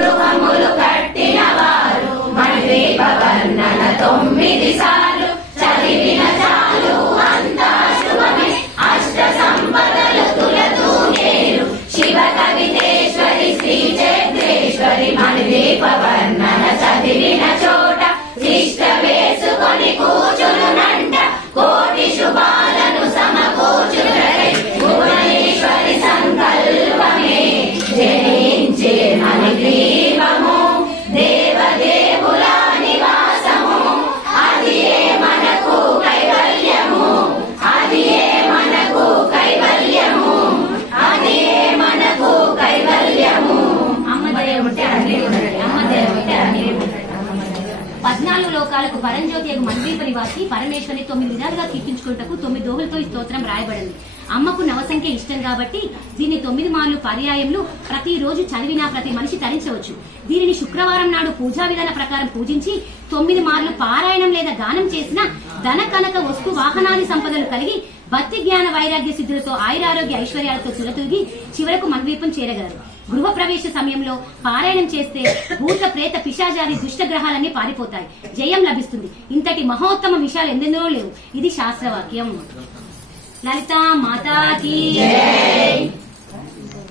గృహములు కట్టిన వారు మణిదీపవర్ణన 9 సార్లు చదివిన చాలు అంతా శుభమే. అష్ట సంపదలు తులతూగేరు శివ కవితేశ్వరి శ్రీ చైత్రేశ్వరి మణిదీపవర్ణన చదివిన చోట తిష్ట వేసుకొని కూచునునంట కోటి శుభాలను సమకూర్చుటకై భువనేశ్వరి సంకల్పమే జయించే మణిగ్రీవము దేవదేవుల నివాసము. అది ఏ మనకు కైవల్యము, అది ఏ మనకు కైవల్యము, అది ఏ మనకు కైవల్యము. అమ్మదేవుంటే అన్ని ఉన్నది, అమ్మదేవుంటే అన్ని ఉన్నది. 14 లోకాలకు పరంజ్యోతి మణిదీప నివాసి పరమేశ్వరిని 9 విధాలుగా కీర్తించుకుంటకు 9 దోహులతో ఈ స్తోత్రం రాయబడింది. అమ్మకు నవసంఖ్య ఇష్టం కాబట్టి దీన్ని 9 మార్లు పర్యాయంలో ప్రతిరోజు చదివినా ప్రతి మనిషి తరించవచ్చు. దీనిని శుక్రవారం నాడు పూజా విధాన ప్రకారం పూజించి 9 మార్లు పారాయణం లేదా గానం చేసిన ధన కనక వస్తు వాహనాది సంపదలు కలిగి భక్తి జ్ఞాన వైరాగ్య సిద్ధులతో ఆయురారోగ్య ఐశ్వర్యాలతో తులతూగి చివరకు మణిదీపం చేరగలరు. గృహ ప్రవేశ సమయంలో పారాయణం చేస్తే భూత ప్రేత పిశాచాది దుష్టగ్రహాలన్నీ పారిపోతాయి, జయం లభిస్తుంది. ఇంతటి మహోత్తమ విషయాలు ఎందెందో లేవు. ఇది శాస్త్రవాక్యం. లలితా మాతాకి జై.